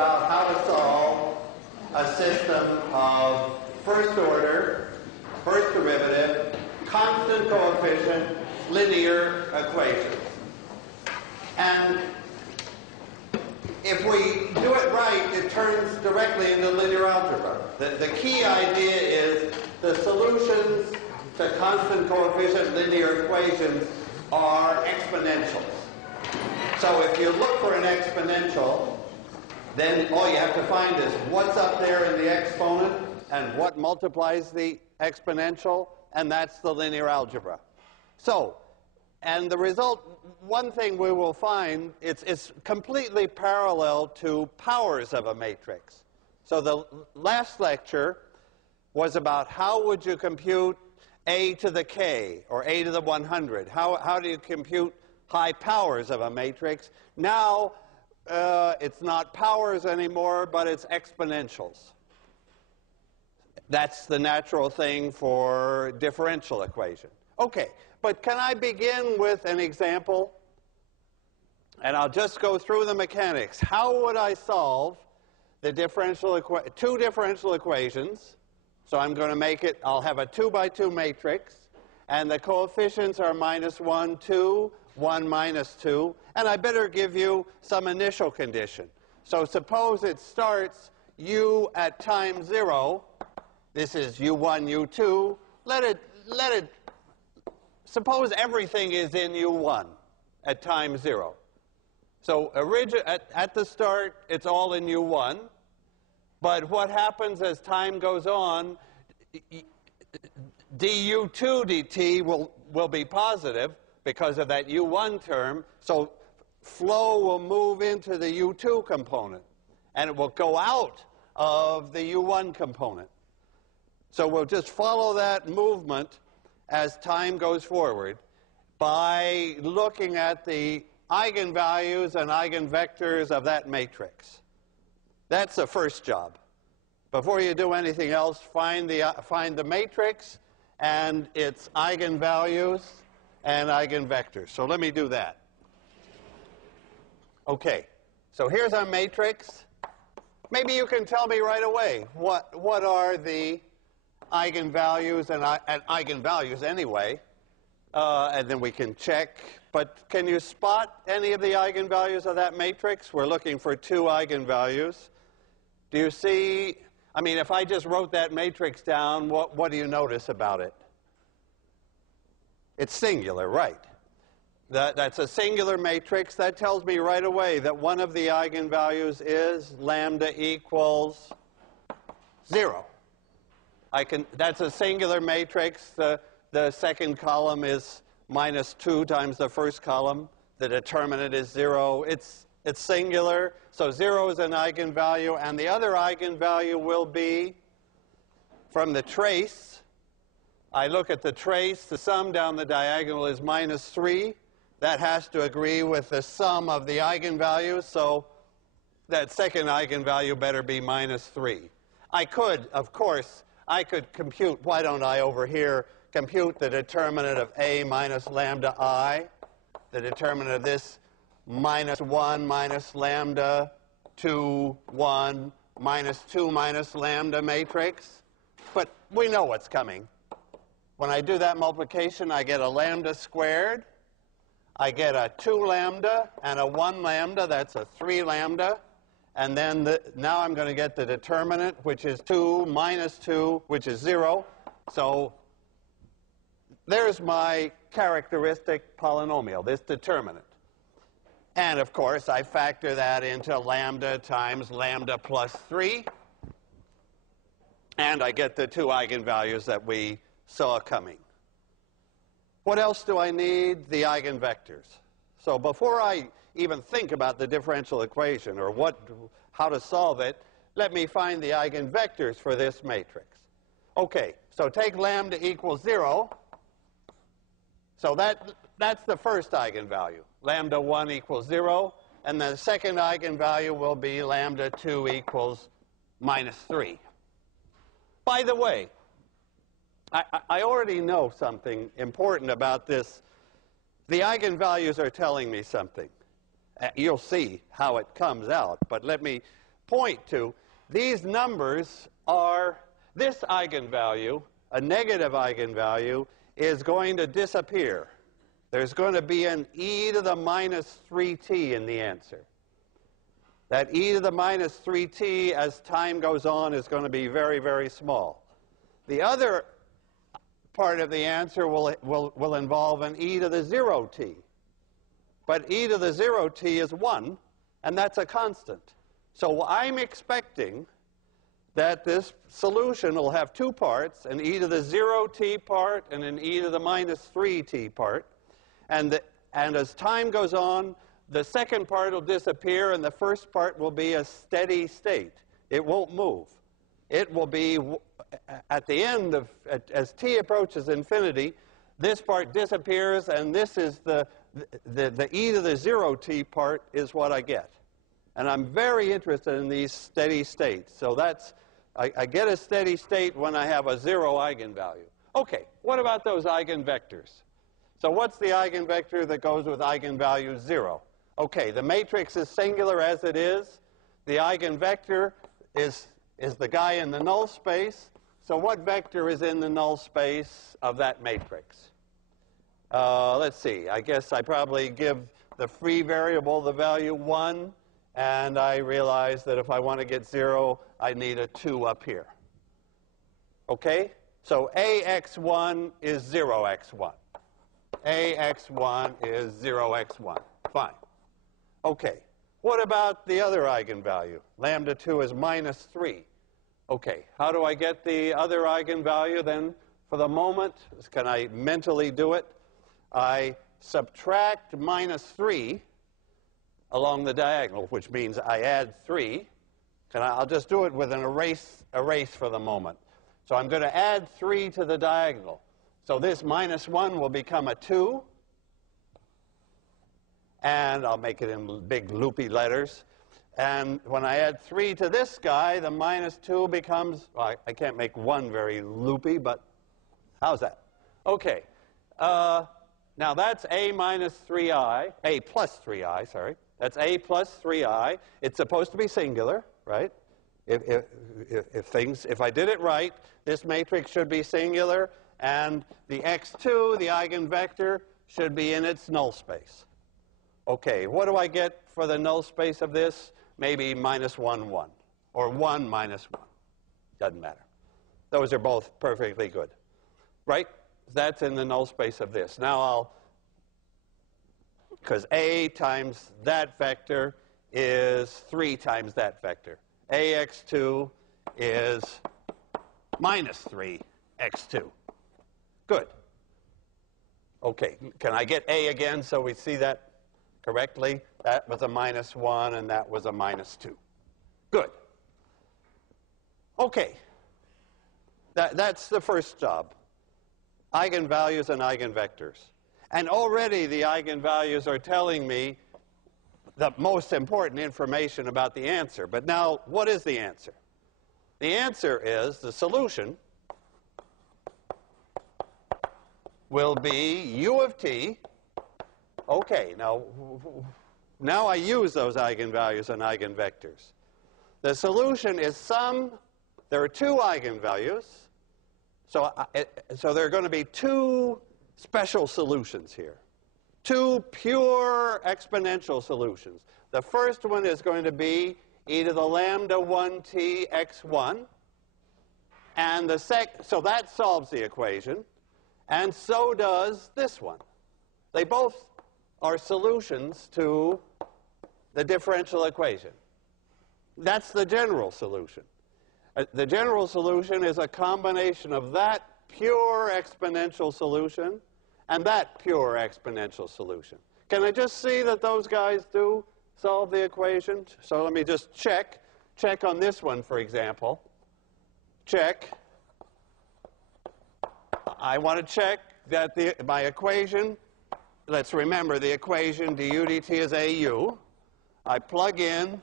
about how to solve a system of first order, first derivative, constant coefficient, linear equations. And if we do it right, it turns directly into linear algebra. The key idea is the solutions to constant coefficient linear equations are exponentials. So if you look for an exponential, then all you have to find is what's up there in the exponent and what multiplies the exponential, and that's the linear algebra. So, and the result, one thing we will find, it's completely parallel to powers of a matrix. So the last lecture was about how would you compute a to the k, or a to the 100. How do you compute high powers of a matrix? Now, it's not powers anymore, but it's exponentials. That's the natural thing for differential equation. Okay, but can I begin with an example? And I'll just go through the mechanics. How would I solve the two differential equations? So I'm going to make it, I'll have a 2 by 2 matrix, and the coefficients are -1, 2, 1, -2, and I better give you some initial condition. So suppose it starts u at time 0. This is u1, u2. Suppose everything is in u1 at time 0. So at the start, it's all in u1. But what happens as time goes on, du2 dt will be positive because of that u1 term. So flow will move into the u2 component, and it will go out of the u1 component. So we'll just follow that movement as time goes forward by looking at the eigenvalues and eigenvectors of that matrix. That's the first job. Before you do anything else, find the matrix and its eigenvalues and eigenvectors. So let me do that. Okay, so here's our matrix. Maybe you can tell me right away what are the eigenvalues and eigenvalues anyway, and then we can check. But can you spot any of the eigenvalues of that matrix? We're looking for 2 eigenvalues. Do you see, I mean, if I just wrote that matrix down, what do you notice about it? It's singular, right? That's a singular matrix. That tells me right away that one of the eigenvalues is lambda equals 0. That's a singular matrix. The second column is -2 times the first column. The determinant is 0. It's singular, so 0 is an eigenvalue, and the other eigenvalue will be from the trace. I look at the trace. The sum down the diagonal is -3. That has to agree with the sum of the eigenvalues, so that second eigenvalue better be -3. I could, of course, compute, why don't I over here, compute the determinant of a minus lambda I, the determinant of this -1 minus lambda 2, 1, -2 minus lambda matrix. But we know what's coming. When I do that multiplication, I get a lambda squared. I get a 2 lambda and a 1 lambda. That's a 3 lambda. And then now I'm going to get the determinant, which is 2 minus 2, which is 0. So there's my characteristic polynomial, this determinant. And, of course, I factor that into lambda times lambda plus 3. And I get the 2 eigenvalues that we saw coming. What else do I need? The eigenvectors. So before I even think about the differential equation or how to solve it, let me find the eigenvectors for this matrix. Okay, so take lambda equals 0. So that's the first eigenvalue. Lambda 1 equals 0. And the second eigenvalue will be lambda 2 equals -3. By the way, I already know something important about this. The eigenvalues are telling me something. You'll see how it comes out, but let me point to, these numbers are, this eigenvalue, a negative eigenvalue, is going to disappear. There's going to be an e to the minus 3t in the answer. That e to the minus 3t, as time goes on, is going to be very, very small. The other part of the answer will involve an e to the 0t. But e to the 0t is 1, and that's a constant. So I'm expecting that this solution will have two parts, an e to the 0t part and an e to the minus 3t part. And as time goes on, the second part will disappear, and the first part will be a steady state. It won't move. It will be, at the end of, as t approaches infinity, this part disappears, and this is the e to the 0t part is what I get. And I'm very interested in these steady states. So that's, I get a steady state when I have a 0 eigenvalue. Okay, what about those eigenvectors? So what's the eigenvector that goes with eigenvalue 0? Okay, the matrix is singular as it is. The eigenvector is the guy in the null space. So what vector is in the null space of that matrix? Let's see. I guess I probably give the free variable the value 1, and I realize that if I want to get 0, I need a 2 up here. Okay? So AX1 is 0x1. AX1 is 0x1. Fine. Okay. What about the other eigenvalue? Lambda 2 is minus 3. Okay. How do I get the other eigenvalue then? For the moment, can I mentally do it? I subtract minus 3 along the diagonal, which means I add 3. I'll just do it with an erase for the moment. So I'm going to add 3 to the diagonal. So this minus 1 will become a 2. And I'll make it in big loopy letters. And when I add 3 to this guy, the minus 2 becomes, well, I can't make 1 very loopy, but how's that? Okay. Now that's a minus 3i, a plus 3i, sorry. That's a plus 3i. It's supposed to be singular, right? If I did it right, this matrix should be singular, and the x2, the eigenvector, should be in its null space. Okay, what do I get for the null space of this? Maybe minus 1, 1, or 1 minus 1. Doesn't matter. Those are both perfectly good, right? That's in the null space of this. Now because a times that vector is 3 times that vector. AX2 is minus 3x2. Good. Okay, can I get a again so we see that correctly? That was a minus 1 and that was a minus 2. Good. Okay. That's the first job. Eigenvalues and eigenvectors. And already the eigenvalues are telling me the most important information about the answer. But now, what is the answer? The answer is the solution will be u of t. Okay, now I use those eigenvalues and eigenvectors. The solution is there are 2 eigenvalues. So there are going to be 2 special solutions here. 2 pure exponential solutions. The first one is going to be e to the lambda 1t x1. And so that solves the equation. And so does this one. They both are solutions to the differential equation. That's the general solution. The general solution is a combination of that pure exponential solution and that pure exponential solution. Can I just see that those guys do solve the equation? So let me just check on this one, for example. Check. I want to check that my equation, let's remember the equation du dt is au. I plug in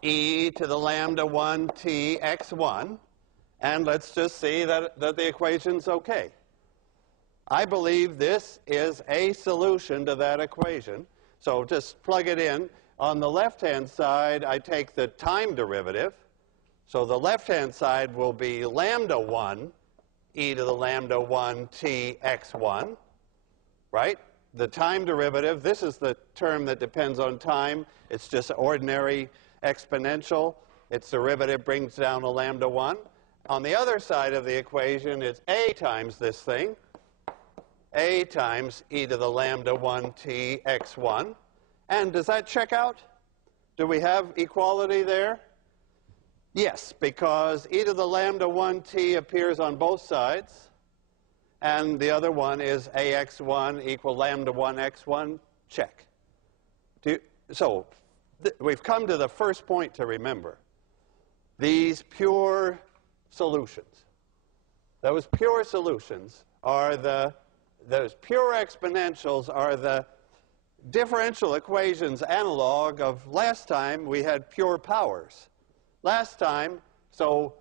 e to the lambda 1t x1, and let's just see that the equation's okay. I believe this is a solution to that equation, so just plug it in. On the left-hand side, I take the time derivative. So the left-hand side will be lambda 1 e to the lambda 1 t x1, right? The time derivative, this is the term that depends on time. It's just ordinary exponential. Its derivative brings down a lambda 1. On the other side of the equation, it's a times this thing, a times e to the lambda 1 t x1. And does that check out? Do we have equality there? Yes, because e to the lambda 1 t appears on both sides. And the other one is ax1 equal lambda 1 x1. Check. So we've come to the first point to remember. These pure solutions, those pure solutions are those pure exponentials are the differential equations analog of last time we had pure powers. Last time, so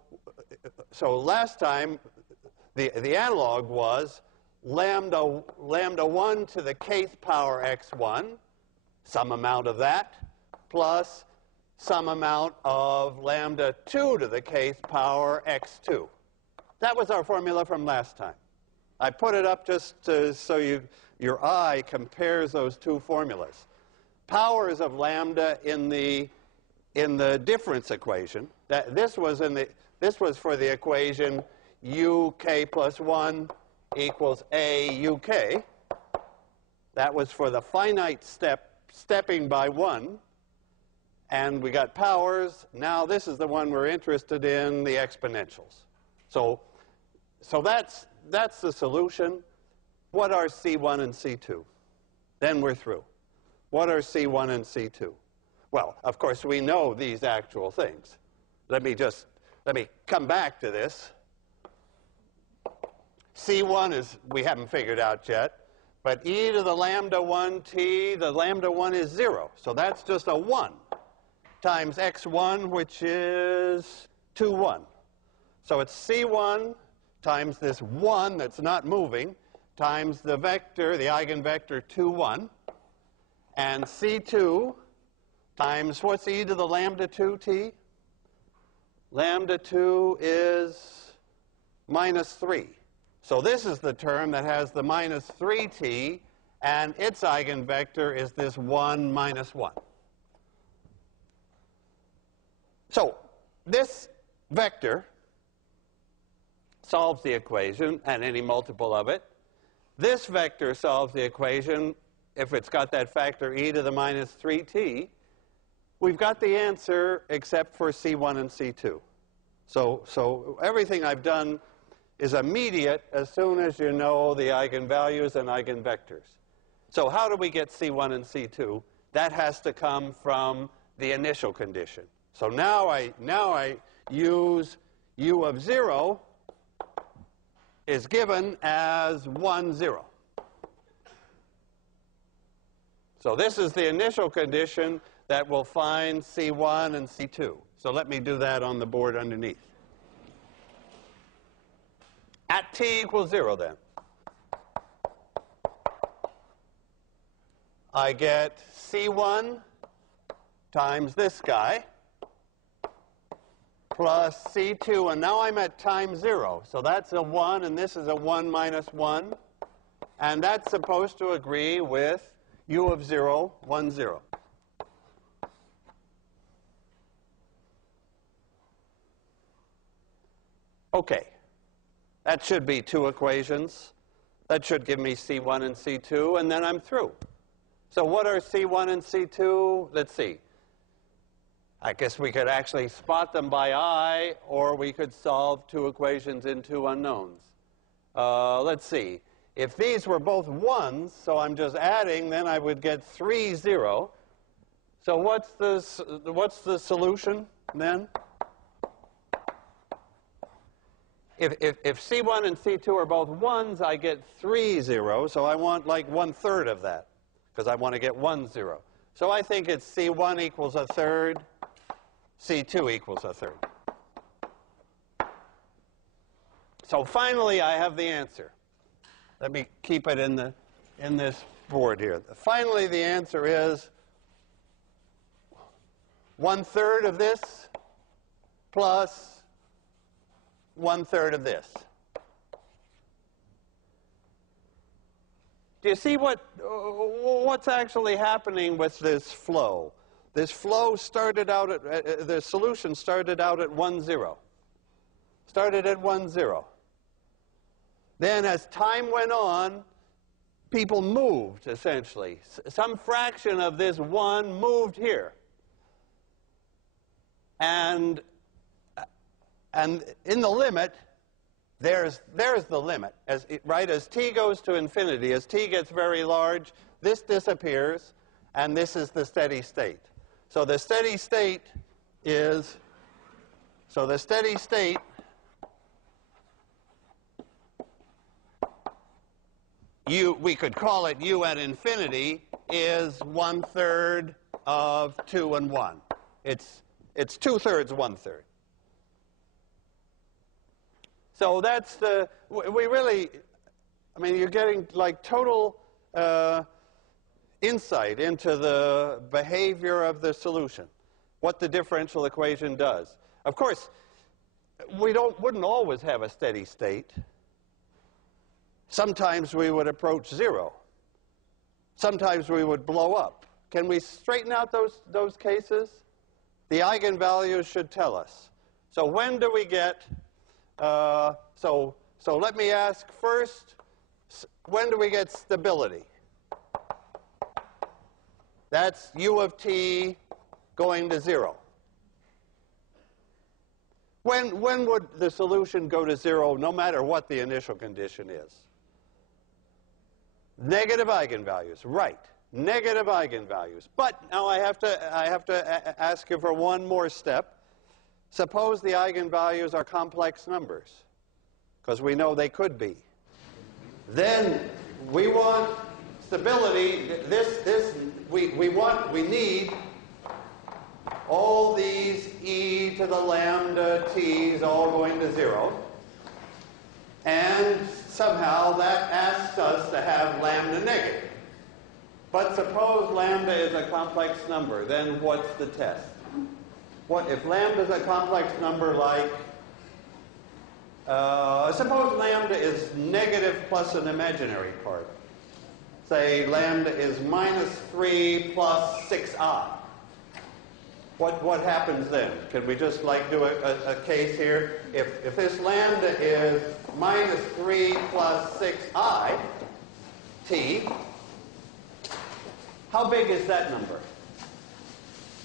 last time the analog was lambda 1 to the kth power x1, some amount of that, plus some amount of lambda 2 to the kth power x2. That was our formula from last time. I put it up just so your eye compares those two formulas. Powers of lambda in the difference equation. This was for the equation uk plus 1 equals a uk. That was for the finite stepping by 1. And we got powers. Now this is the one we're interested in, the exponentials. So that's the solution. What are C1 and C2? Then we're through. What are C1 and C2? Well, of course, we know these actual things. Let me come back to this. C1 is, we haven't figured out yet. But e to the lambda 1 t, the lambda 1 is 0. So that's just a 1 times x1, which is 2, 1. So it's C1 times this 1 that's not moving, times the vector, the eigenvector 2, 1. And C2 times, what's e to the lambda 2t? Lambda 2 is minus 3. So this is the term that has the minus 3t, and its eigenvector is this 1 minus 1. So this vector solves the equation, and any multiple of it. This vector solves the equation if it's got that factor e to the minus 3t. We've got the answer except for C1 and C2. So everything I've done is immediate as soon as you know the eigenvalues and eigenvectors. So how do we get C1 and C2? That has to come from the initial condition. So now I use u of 0 is given as 1, 0. So this is the initial condition that will find C1 and C2. So let me do that on the board underneath. At t equals 0 then, I get C1 times this guy plus C2, and now I'm at time 0. So that's a 1, and this is a 1 minus 1. And that's supposed to agree with u of 0, 1, 0. Okay. That should be two equations. That should give me C1 and C2, and then I'm through. So what are C1 and C2? Let's see. I guess we could actually spot them by eye, or we could solve two equations in two unknowns. Let's see. If these were both 1s, so I'm just adding, then I would get 3, 0. So what's the solution then? If C1 and C2 are both 1s, I get 3, 0. So I want like 1/3 of that, because I want to get 1, 0. So I think it's C1 equals 1/3, C2 equals 1/3. So finally, I have the answer. Let me keep it in this board here. Finally, the answer is 1/3 of this plus 1/3 of this. Do you see what's actually happening with this flow? This flow started out at, the solution started out at 1, 0. Started at 1, 0. Then as time went on, people moved, essentially. Some fraction of this 1 moved here. And in the limit, there's the limit. As t goes to infinity, as t gets very large, this disappears, and this is the steady state. So the steady state is, we could call it u at infinity, is 1/3 of 2 and 1. It's 2/3, 1/3. So that's we really, I mean, you're getting like total insight into the behavior of the solution, what the differential equation does. Of course, wouldn't always have a steady state. Sometimes we would approach 0. Sometimes we would blow up. Can we straighten out those cases? The eigenvalues should tell us. So when do we get, so let me ask first, when do we get stability? That's u of t going to 0. When would the solution go to 0 no matter what the initial condition is? Negative eigenvalues, right. Negative eigenvalues. But now I have to ask you for one more step. Suppose the eigenvalues are complex numbers, because we know they could be. Then we want stability. We need all these e to the lambda t's all going to 0. And somehow that asks us to have lambda negative. But suppose lambda is a complex number, then what's the test? What if lambda is a complex number like, suppose lambda is negative plus an imaginary part. Say lambda is -3 plus 6i. What happens then? Can we just like do a case here? If this lambda is -3 plus 6i t, how big is that number?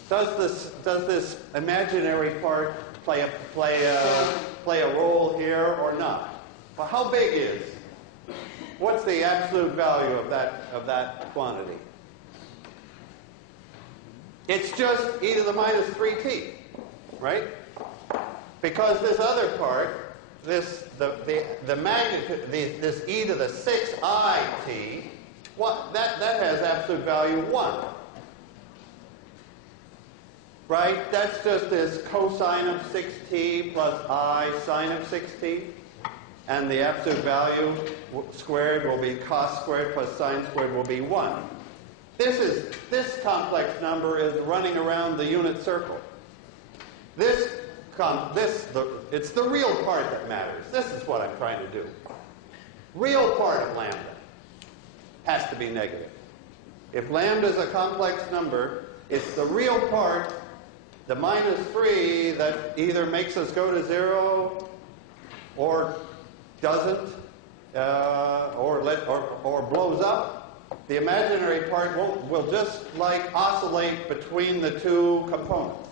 Does this imaginary part play a role here or not? Well, how big is? What's the absolute value of that quantity? It's just e to the -3t, right? Because this other part, the magnitude, this e to the 6it, that has absolute value 1. Right? That's just this cosine of 6t plus I sine of 6t. And the absolute value squared will be cos squared plus sine squared will be 1. This complex number is running around the unit circle. It's the real part that matters. This is what I'm trying to do. Real part of lambda has to be negative. If lambda is a complex number, it's the real part, the -3, that either makes us go to 0 or doesn't, or blows up. The imaginary part will just like oscillate between the two components.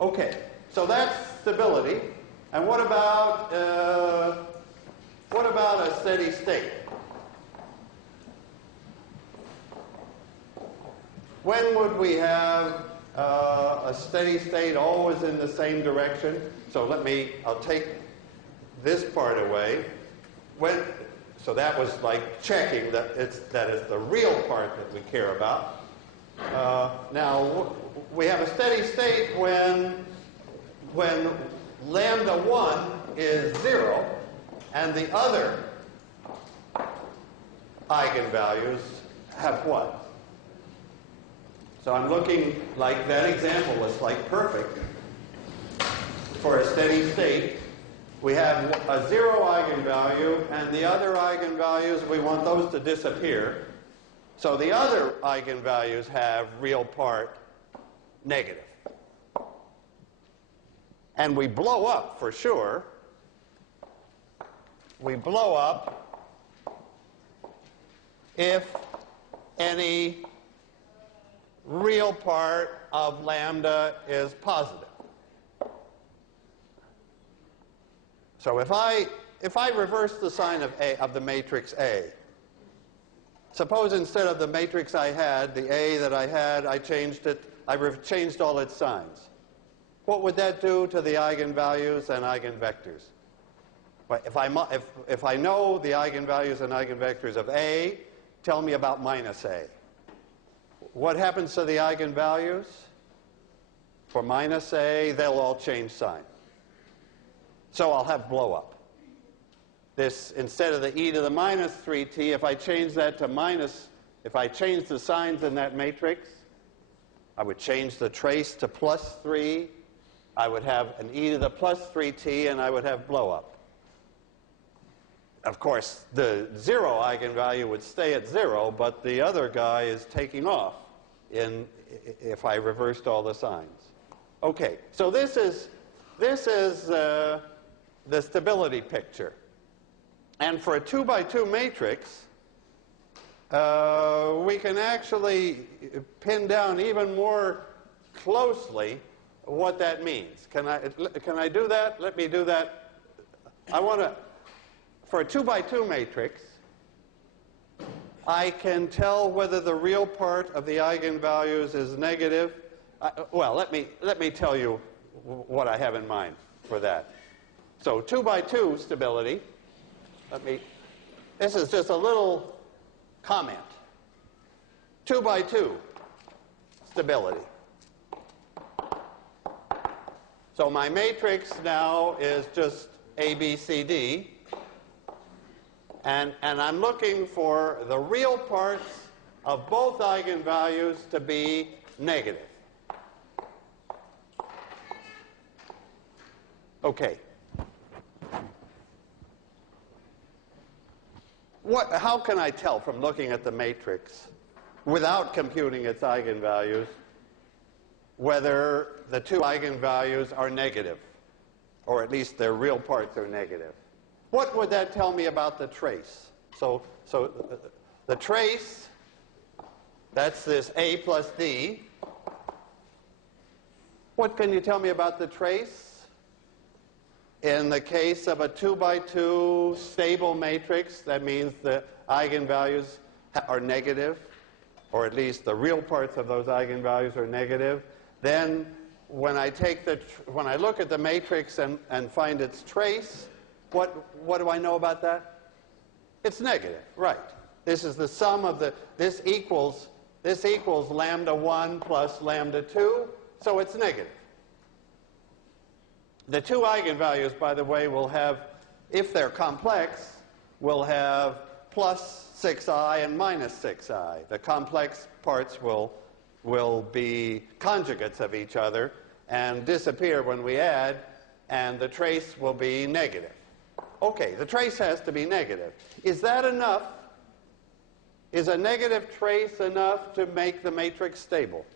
Okay, so that's stability. And what about a steady state? When would we have a steady state always in the same direction? So I'll take this part away. So that was like checking that it's the real part that we care about. Now we have a steady state when lambda 1 is 0 and the other eigenvalues have what? So I'm looking like that example was like perfect for a steady state. We have a 0 eigenvalue, and the other eigenvalues, we want those to disappear. So the other eigenvalues have real part negative. And we blow up for sure. We blow up if any real part of lambda is positive. So if I reverse the sign of the matrix A, suppose instead of the matrix I had, the A that I had, I changed it, I changed all its signs. What would that do to the eigenvalues and eigenvectors? Well, if I know the eigenvalues and eigenvectors of A, tell me about minus A. What happens to the eigenvalues? For minus A, they'll all change sign. So I'll have blow up. This, instead of the e to the minus 3t, if I change that to minus, if I change the signs in that matrix, I would change the trace to plus 3. I would have an e to the plus 3t, and I would have blow up. Of course, the 0 eigenvalue would stay at 0, but the other guy is taking off if I reversed all the signs. Okay, so this is the stability picture. And for a 2 by 2 matrix, we can actually pin down even more closely what that means. Can I do that? Let me do that. I want to, for a 2 by 2 matrix, I can tell whether the real part of the eigenvalues is negative. Well, let me tell you what I have in mind for that. So 2 by 2 stability. This is just a little comment. 2 by 2 stability. So my matrix now is just A, B, C, D. And I'm looking for the real parts of both eigenvalues to be negative. Okay. How can I tell from looking at the matrix, without computing its eigenvalues, whether the two eigenvalues are negative, or at least their real parts are negative? What would that tell me about the trace? So the trace, that's this A plus D. What can you tell me about the trace? In the case of a 2 by 2 stable matrix, that means the eigenvalues are negative, or at least the real parts of those eigenvalues are negative. Then when I look at the matrix and find its trace, what do I know about that? It's negative, right. This is the sum of this equals lambda 1 plus lambda 2, so it's negative. The two eigenvalues, by the way, will have, if they're complex, will have plus 6i and minus 6i. The complex parts will be conjugates of each other and disappear when we add, and the trace will be negative. Okay, the trace has to be negative. Is that enough? Is a negative trace enough to make the matrix stable?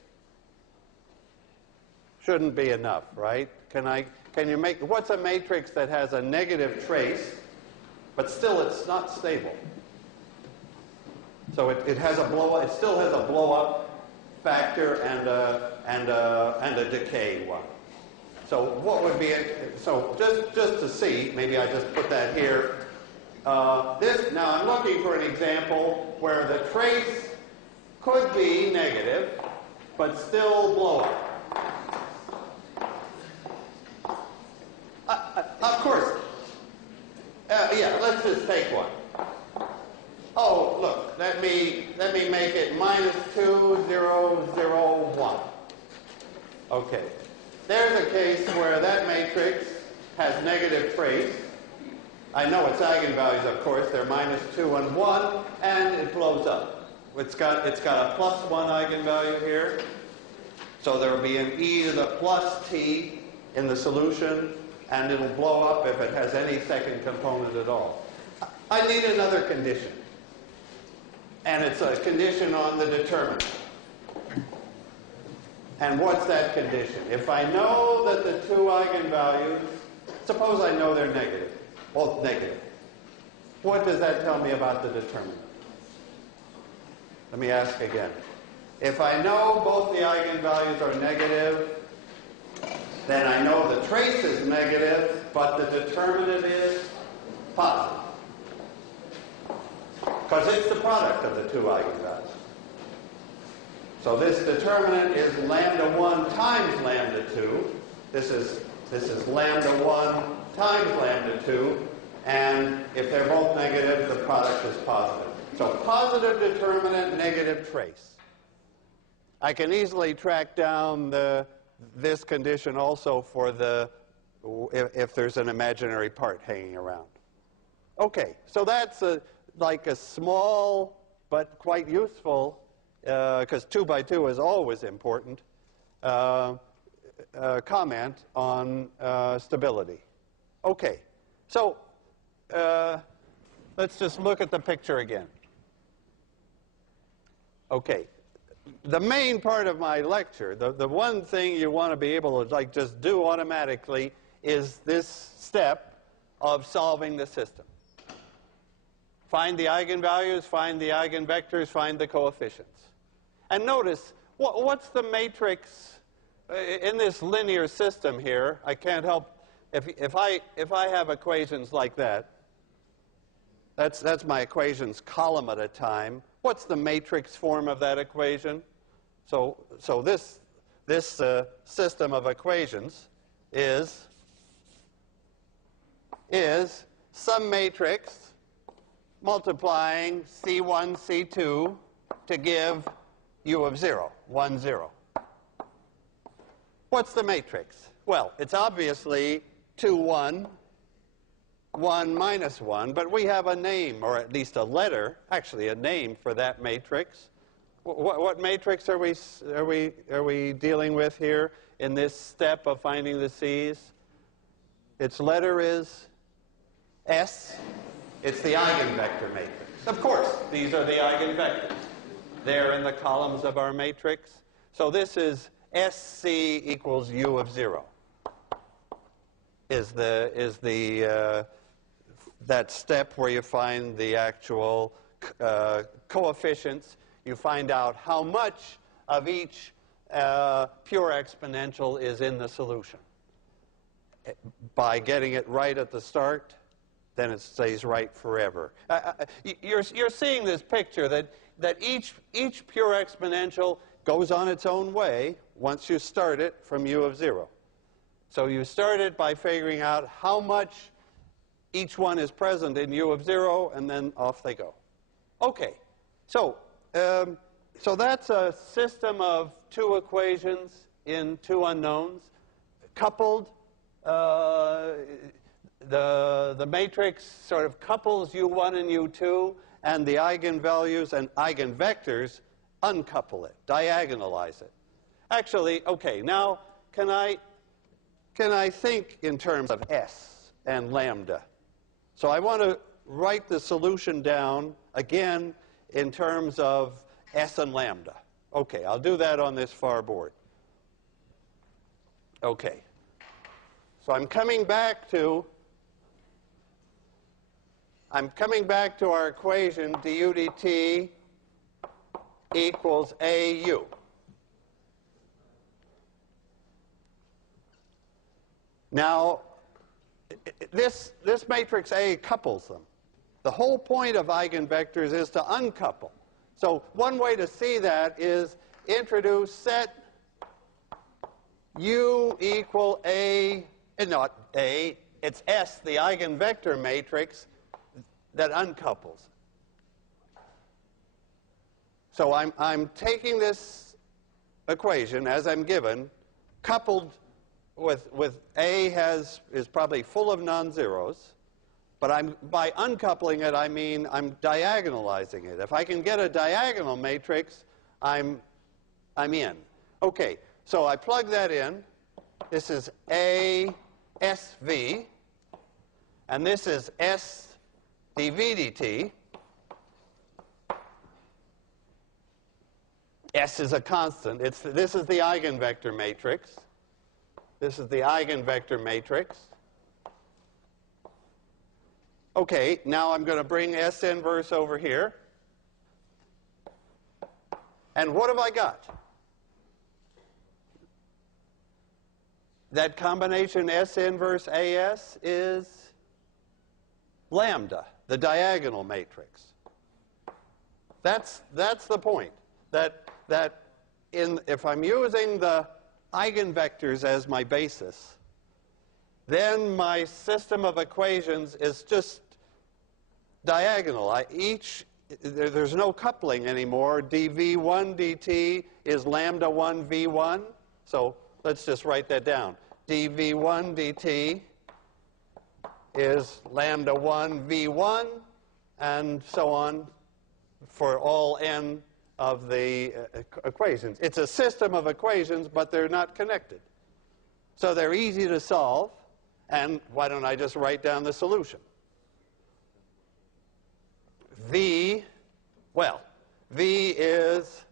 Shouldn't be enough, right? Can you make, what's a matrix that has a negative trace, but still it's not stable? So it has a blow, it still has a blow-up factor and a decay one. So what would be it? So just to see, maybe I just put that here. Now I'm looking for an example where the trace could be negative, but still blow up. Of course. Yeah, let's just take one. Oh, look, let me make it minus 2, 0, 0, 1. Okay. There's a case where that matrix has negative trace. I know its eigenvalues, of course. They're minus 2 and 1, and it blows up. It's got a plus 1 eigenvalue here, So there will be an e to the plus t in the solution, and it'll blow up if it has any second component at all. I need another condition. And it's a condition on the determinant. And what's that condition? If I know that the two eigenvalues, suppose I know they're negative, both negative. What does that tell me about the determinant? Let me ask again. If I know both the eigenvalues are negative, then I know the trace is negative, but the determinant is positive. Because it's the product of the two eigenvalues. So this determinant is lambda 1 times lambda 2. This is lambda 1 times lambda 2. And if they're both negative, the product is positive. So positive determinant, negative trace. I can easily track down this condition also for if there's an imaginary part hanging around. Okay, so that's like a small but quite useful, because 2 by 2 is always important, comment on stability. Okay, so let's just look at the picture again. Okay, the main part of my lecture, the one thing you want to be able to just do automatically is this step of solving the system. Find the eigenvalues, find the eigenvectors, find the coefficients. And notice, what's the matrix in this linear system here? I can't help, if I have equations like that, that's my equations column at a time. What's the matrix form of that equation? So this system of equations is some matrix multiplying C1, C2 to give U of 0, 1, 0. What's the matrix? Well, it's obviously 2, 1, 1 minus 1, but we have a name, or at least a letter, actually a name for that matrix. What matrix are we dealing with here in this step of finding the C's? Its letter is S. It's the eigenvector matrix. Of course, these are the eigenvectors. They're in the columns of our matrix. So this is SC equals U of 0. Is that step where you find the actual coefficients. You find out how much of each pure exponential is in the solution. By getting it right at the start, then it stays right forever. You're seeing this picture that each pure exponential goes on its own way once you start it from U of 0. So you start it by figuring out how much each one is present in U of 0, and then off they go. Okay, so that's a system of two equations in two unknowns, coupled. The matrix sort of couples U1 and U2, and the eigenvalues and eigenvectors uncouple it, diagonalize it. Actually, okay, now can I think in terms of S and lambda? So I want to write the solution down again in terms of S and lambda. Okay, I'll do that on this far board. Okay. So I'm coming back to our equation du dt equals AU. Now, this matrix A couples them. The whole point of eigenvectors is to uncouple. So one way to see that is introduce set U equal A, not A, it's S, the eigenvector matrix that uncouples. So I'm taking this equation as I'm given, coupled with A is probably full of non-zeros, but by uncoupling it, I mean I'm diagonalizing it. If I can get a diagonal matrix, I'm in. Okay, So I plug that in. This is A SV, and this is S dV dt. S is a constant. This is the eigenvector matrix. This is the eigenvector matrix. Okay, now I'm going to bring S inverse over here. And what have I got? That combination S inverse AS is lambda, the diagonal matrix. That's the point. If I'm using the eigenvectors as my basis, then my system of equations is just diagonal. There's no coupling anymore. dv1 dt is lambda 1 v1. So let's just write that down. dv1 dt is lambda 1 v1, and so on for all n of the equations. It's a system of equations, but they're not connected. So they're easy to solve, and why don't I just write down the solution? V is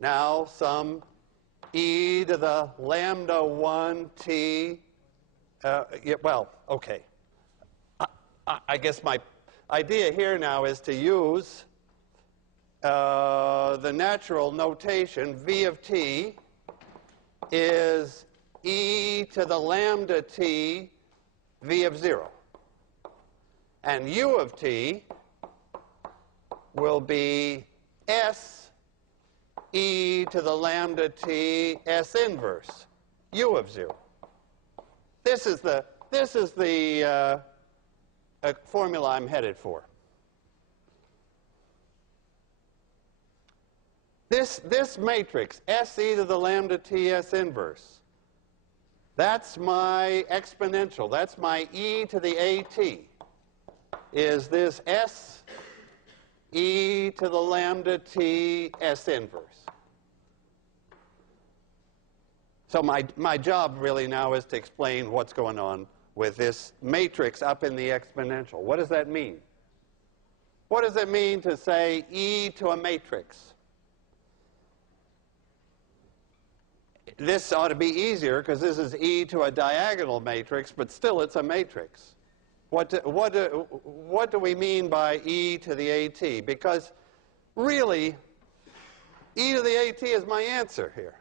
now some e to the lambda 1 t. Okay. I guess my idea here now is to use the natural notation. V of t is e to the lambda t v of 0. And u of t will be s e to the lambda t s inverse u of 0. This is the formula I'm headed for. This matrix, S e to the lambda t s inverse, that's my exponential. That's my e to the at. Is this S e to the lambda t s inverse. So my job really now is to explain what's going on with this matrix up in the exponential. What does that mean? What does it mean to say e to a matrix? This ought to be easier because this is e to a diagonal matrix, but still it's a matrix. What do we mean by e to the at? Because really, e to the at is my answer here.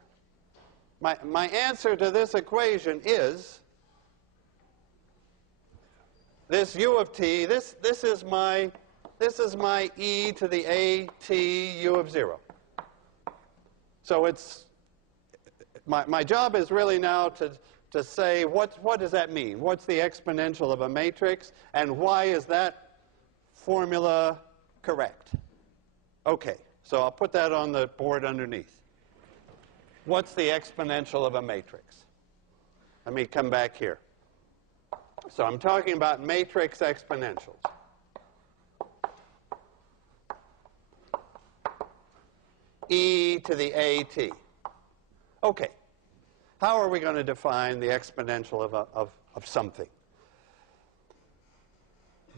My answer to this equation is this u of t. This is my e to the at u of 0. So it's my job is really now to say what does that mean? What's the exponential of a matrix, and why is that formula correct? Okay, so I'll put that on the board underneath. What's the exponential of a matrix? Let me come back here. So I'm talking about matrix exponentials. E to the at. Okay. How are we going to define the exponential of something?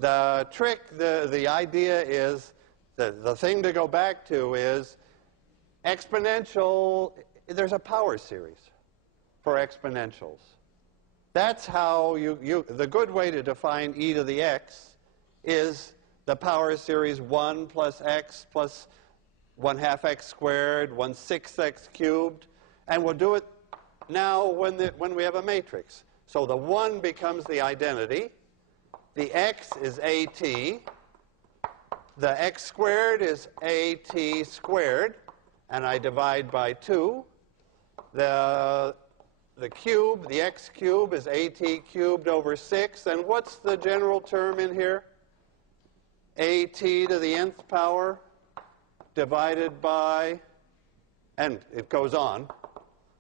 The trick, the idea is, the thing to go back to is exponential. There's a power series for exponentials. That's how the good way to define e to the x is the power series 1 plus x plus 1/2 x squared, 1/6 x cubed, and we'll do it now when we have a matrix. So the 1 becomes the identity, the x is at, the x squared is at squared, and I divide by 2. The cube, the x cube, is at cubed over 6, and what's the general term in here? At to the nth power divided by, and it goes on.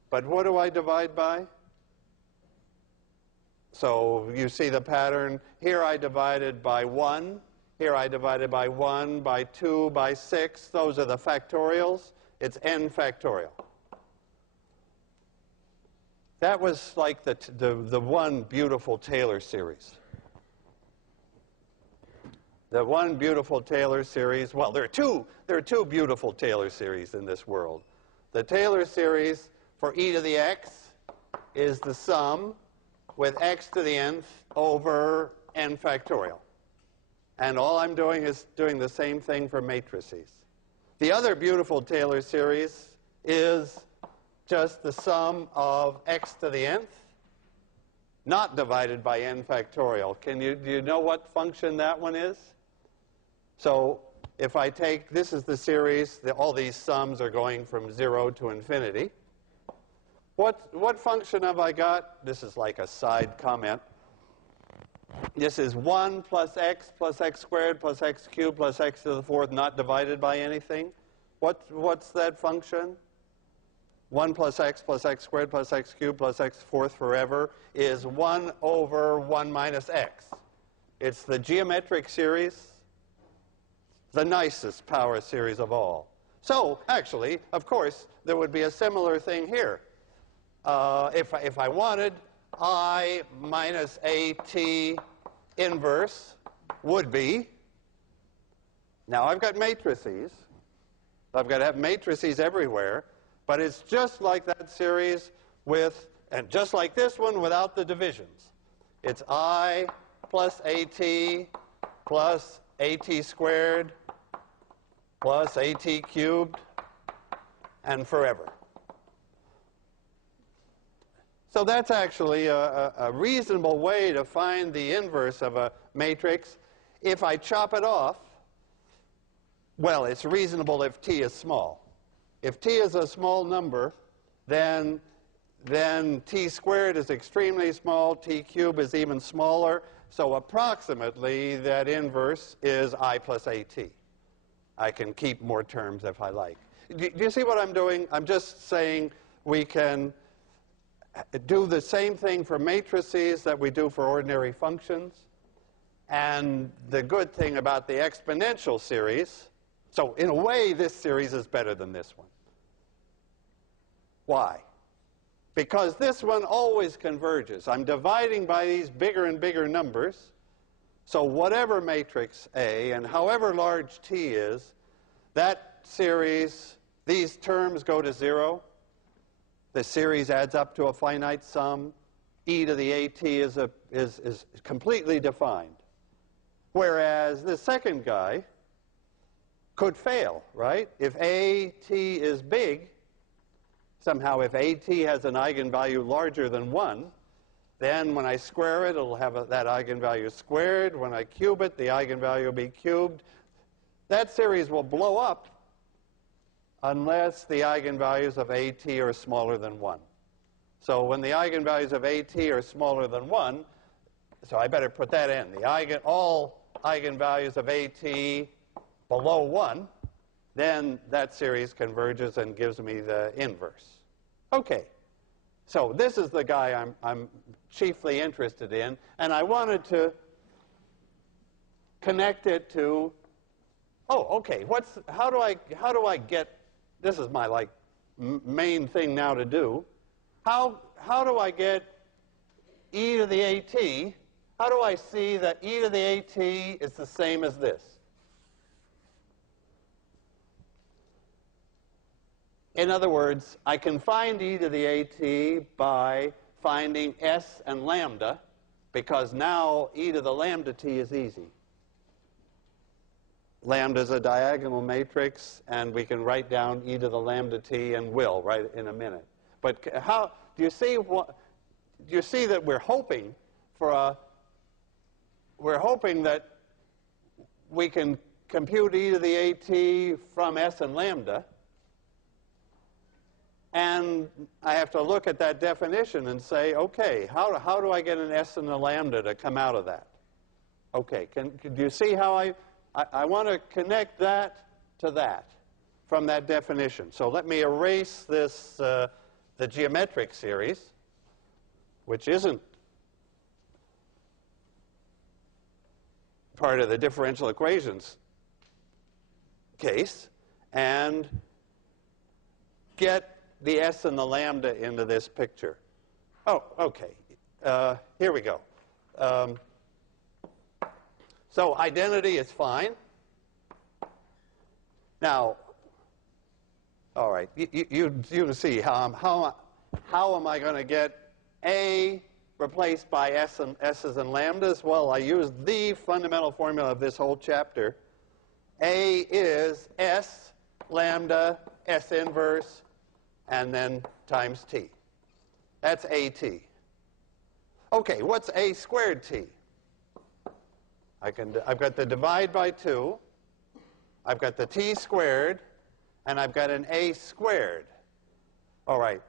But what do I divide by? So you see the pattern. Here I divided by 1. Here I divided by 1, by 2, by 6. Those are the factorials. It's n factorial. That was like the one beautiful Taylor series. The one beautiful Taylor series, well, there are two beautiful Taylor series in this world. The Taylor series for e to the x is the sum with x to the nth over n factorial. And all I'm doing is doing the same thing for matrices. The other beautiful Taylor series is just the sum of x to the nth, not divided by n factorial. Do you know what function that one is? So if I take, this is the series, all these sums are going from 0 to infinity. What function have I got? This is like a side comment. This is 1 plus x squared plus x cubed plus x to the fourth not divided by anything. What's that function? 1 plus x squared plus x cubed plus x to the fourth forever is 1 over 1 minus x. It's the geometric series, the nicest power series of all. So, actually, of course, there would be a similar thing here. If I wanted, I minus AT inverse would be, now I've got matrices. I've got to have matrices everywhere, but it's just like that series with, and just like this one without the divisions. It's I plus AT plus AT squared plus AT cubed and forever. So that's actually a reasonable way to find the inverse of a matrix. If I chop it off, well, it's reasonable if t is small. If t is a small number, then t squared is extremely small, t cubed is even smaller. So approximately, that inverse is I plus AT. I can keep more terms if I like. Do you see what I'm doing? I'm just saying we can do the same thing for matrices that we do for ordinary functions. And the good thing about the exponential series, so in a way this series is better than this one. Why? Because this one always converges. I'm dividing by these bigger and bigger numbers. So whatever matrix A and however large t is, that series, these terms go to 0. The series adds up to a finite sum. E to the AT is completely defined. Whereas the second guy could fail, right? If AT is big, somehow if AT has an eigenvalue larger than 1, then when I square it, it'll have that eigenvalue squared. When I cube it, the eigenvalue will be cubed. That series will blow up unless the eigenvalues of AT are smaller than 1. So when the eigenvalues of AT are smaller than 1, so I better put that in. All eigenvalues of AT below 1, then that series converges and gives me the inverse. Okay. So this is the guy I'm chiefly interested in, and I wanted to connect it to, oh, okay, how do I get, this is my main thing now to do. How do I get e to the AT? How do I see that e to the AT is the same as this? In other words, I can find e to the AT by finding s and lambda, because now e to the lambda t is easy. Lambda is a diagonal matrix, and we can write down e to the lambda t, and will right in a minute. But how do you see that we're hoping that we can compute e to the AT from s and lambda? And I have to look at that definition and say, okay, how do I get an s and a lambda to come out of that? Okay, do you see how I want to connect that to that from that definition. So let me erase this, the geometric series, which isn't part of the differential equations case, and get the s and the lambda into this picture. Oh, okay. Here we go. So identity is fine. Now, all right, you see how am I going to get A replaced by S's and lambdas? Well, I used the fundamental formula of this whole chapter. A is S lambda S inverse and then times T. That's AT. Okay, what's A squared T? I've got the divide by 2. I've got the T squared, and I've got an A squared. All right.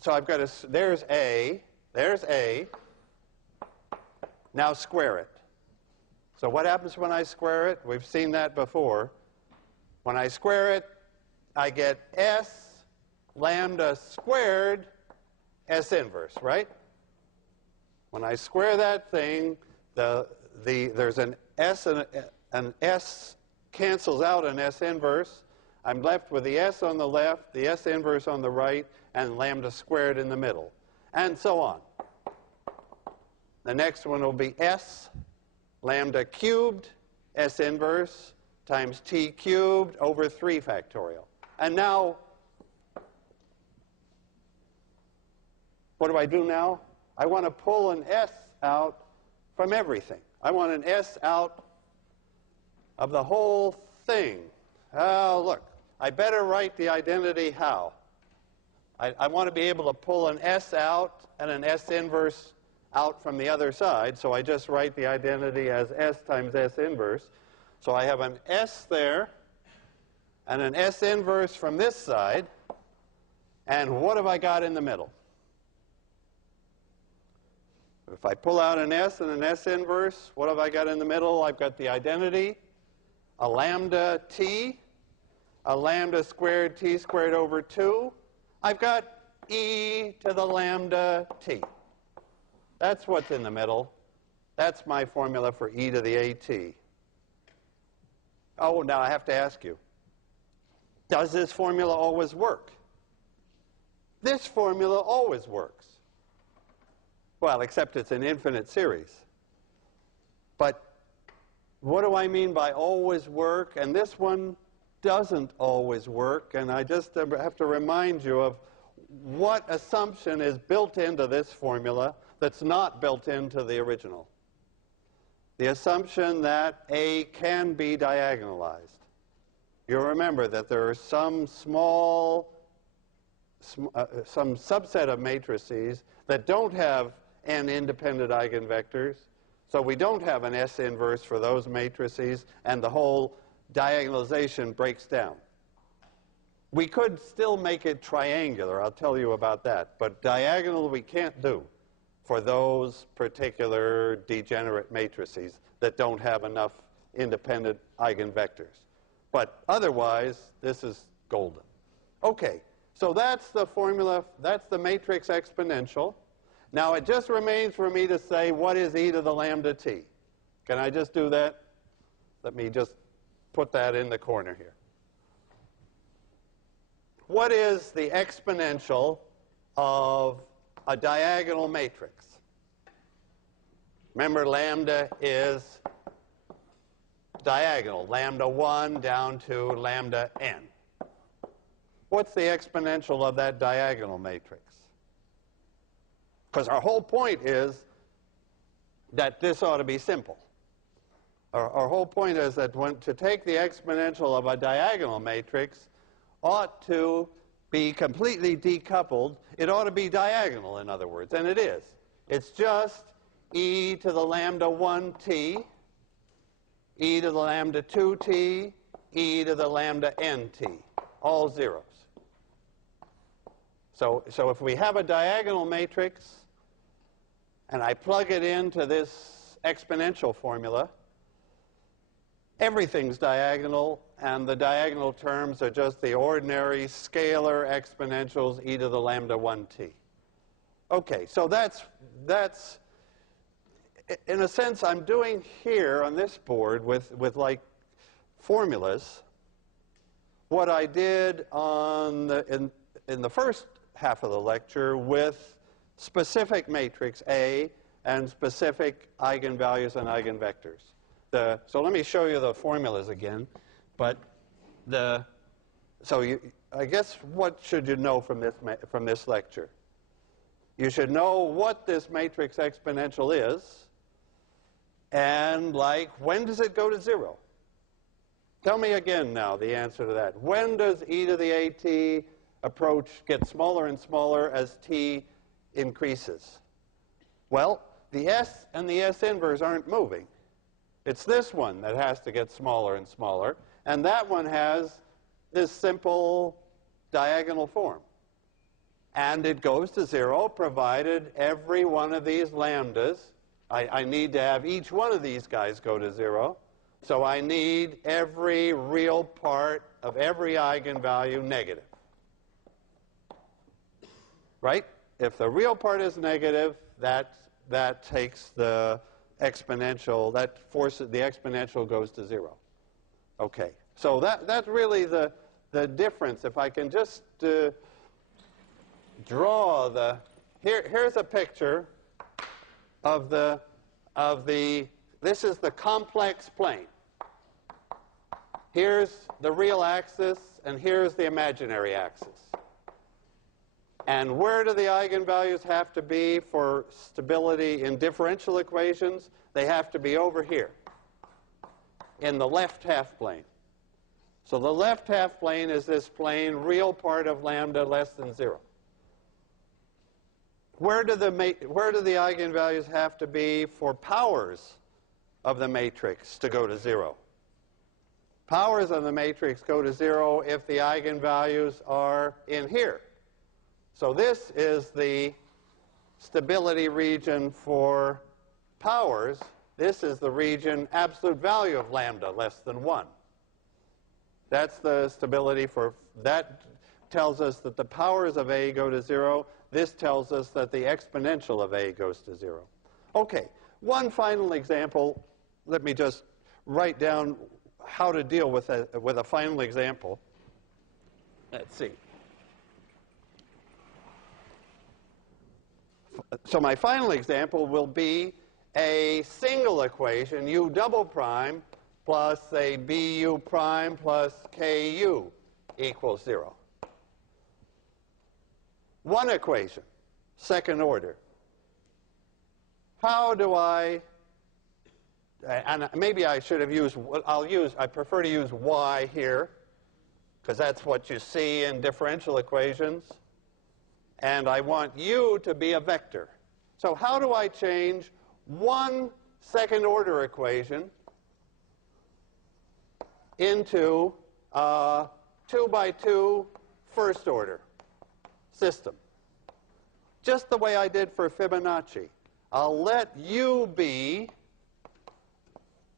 So I've got there's A. There's A. Now square it. So what happens when I square it? We've seen that before. When I square it, I get S lambda squared S inverse, right? When I square that thing, there's an S and an S cancels out an S inverse. I'm left with the S on the left, the S inverse on the right, and lambda squared in the middle, and so on. The next one will be S lambda cubed S inverse times T cubed over 3 factorial. And now, what do I do now? I want to pull an S out from everything. I want an S out of the whole thing. Oh, look, I better write the identity how? I want to be able to pull an S out and an S inverse out from the other side, so I just write the identity as S times S inverse. So I have an S there and an S inverse from this side, and what have I got in the middle? If I pull out an S and an S inverse, what have I got in the middle? I've got the identity, a lambda T, a lambda squared T squared over 2. I've got e to the lambda T. That's what's in the middle. That's my formula for e to the AT. Oh, now I have to ask you, does this formula always work? This formula always works. Well, except it's an infinite series. But what do I mean by always work? And this one doesn't always work. And I just have to remind you of what assumption is built into this formula that's not built into the original. The assumption that A can be diagonalized. You'll remember that there are some some subset of matrices that don't have n independent eigenvectors. So we don't have an S inverse for those matrices, and the whole diagonalization breaks down. We could still make it triangular. I'll tell you about that. But diagonal we can't do for those particular degenerate matrices that don't have enough independent eigenvectors. But otherwise, this is golden. Okay, so that's the formula. That's the matrix exponential. Now, it just remains for me to say, what is e to the lambda t? Can I just do that? Let me just put that in the corner here. What is the exponential of a diagonal matrix? Remember, lambda is diagonal, lambda 1 down to lambda n. What's the exponential of that diagonal matrix? Because our whole point is that this ought to be simple. Our whole point is that to take the exponential of a diagonal matrix ought to be completely decoupled. It ought to be diagonal, in other words, and it is. It's just e to the lambda 1t, e to the lambda 2t, e to the lambda nt, all zeros. So if we have a diagonal matrix, and I plug it into this exponential formula, everything's diagonal, and the diagonal terms are just the ordinary scalar exponentials e to the lambda 1t. Okay, so that's in a sense, I'm doing here on this board with like formulas what I did in the first half of the lecture with specific matrix A and specific eigenvalues and eigenvectors. So let me show you the formulas again. But I guess what should you know from this lecture? You should know what this matrix exponential is, and like, when does it go to 0? Tell me again now the answer to that. When does e to the at approach get smaller and smaller as t increases? Well, the s and the s inverse aren't moving. It's this one that has to get smaller and smaller, and that one has this simple diagonal form. And it goes to 0 provided every one of these lambdas, I need to have each one of these guys go to 0. So I need every real part of every eigenvalue negative. Right? If the real part is negative, that takes the exponential, that forces the exponential goes to 0. Okay. So that's really the difference. If I can just draw here's a picture of this is the complex plane. Here's the real axis, and here's the imaginary axis. And where do the eigenvalues have to be for stability in differential equations? They have to be over here, in the left half plane. So the left half plane is this plane, real part of lambda less than 0. Where do the eigenvalues have to be for powers of the matrix to go to 0? Powers of the matrix go to 0 if the eigenvalues are in here. So this is the stability region for powers. This is the region absolute value of lambda less than 1. That's the stability for, that tells us that the powers of A go to 0. This tells us that the exponential of A goes to 0. Okay, one final example. Let me just write down how to deal with a final example. Let's see. So my final example will be a single equation, u double prime plus a bu prime plus ku equals 0. One equation, second order. How do I, and maybe I should have used, I prefer to use y here, because that's what you see in differential equations. And I want u to be a vector. So how do I change one second order equation into a 2x2 first order system? Just the way I did for Fibonacci. I'll let u be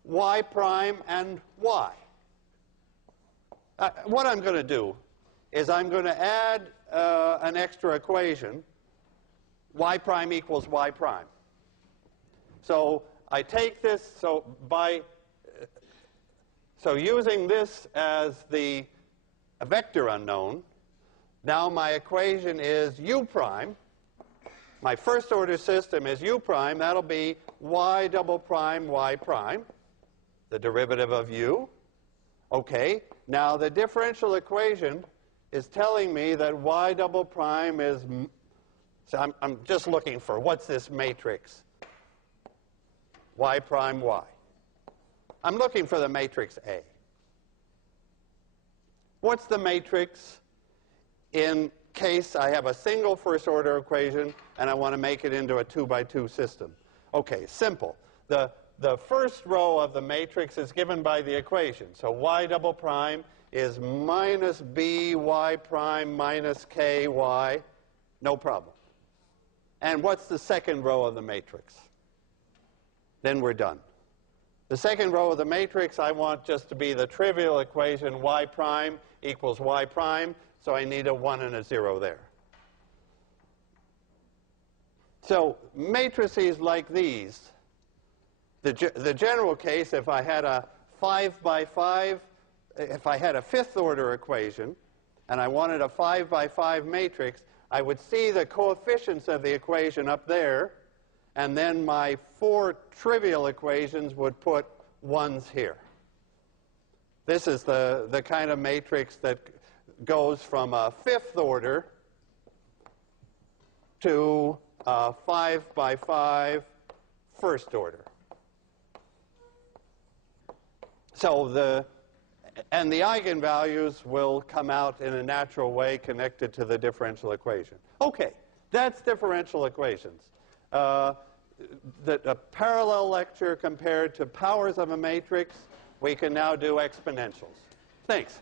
y prime and y. What I'm going to do is I'm going to add an extra equation, y prime equals y prime. So I take this, so using this as the vector unknown, now my equation is u prime. My first order system is u prime. That'll be y double prime y prime, the derivative of u. Okay, now the differential equation is telling me that y double prime is, so I'm just looking for, what's this matrix? Y prime y. I'm looking for the matrix A. What's the matrix in case I have a single first order equation and I want to make it into a 2x2 system? Okay, simple. The first row of the matrix is given by the equation. So y double prime is minus b y prime minus k y, no problem. And what's the second row of the matrix? Then we're done. The second row of the matrix I want just to be the trivial equation y prime equals y prime, so I need a 1 and a 0 there. So matrices like these, the general case, if I had a 5x5, if I had a fifth order equation and I wanted a 5x5 matrix, I would see the coefficients of the equation up there, and then my 4 trivial equations would put 1s here. This is the kind of matrix that goes from a 5th order to 5 by 5 first order. So the eigenvalues will come out in a natural way connected to the differential equation. Okay, that's differential equations. A parallel lecture compared to powers of a matrix. We can now do exponentials. Thanks.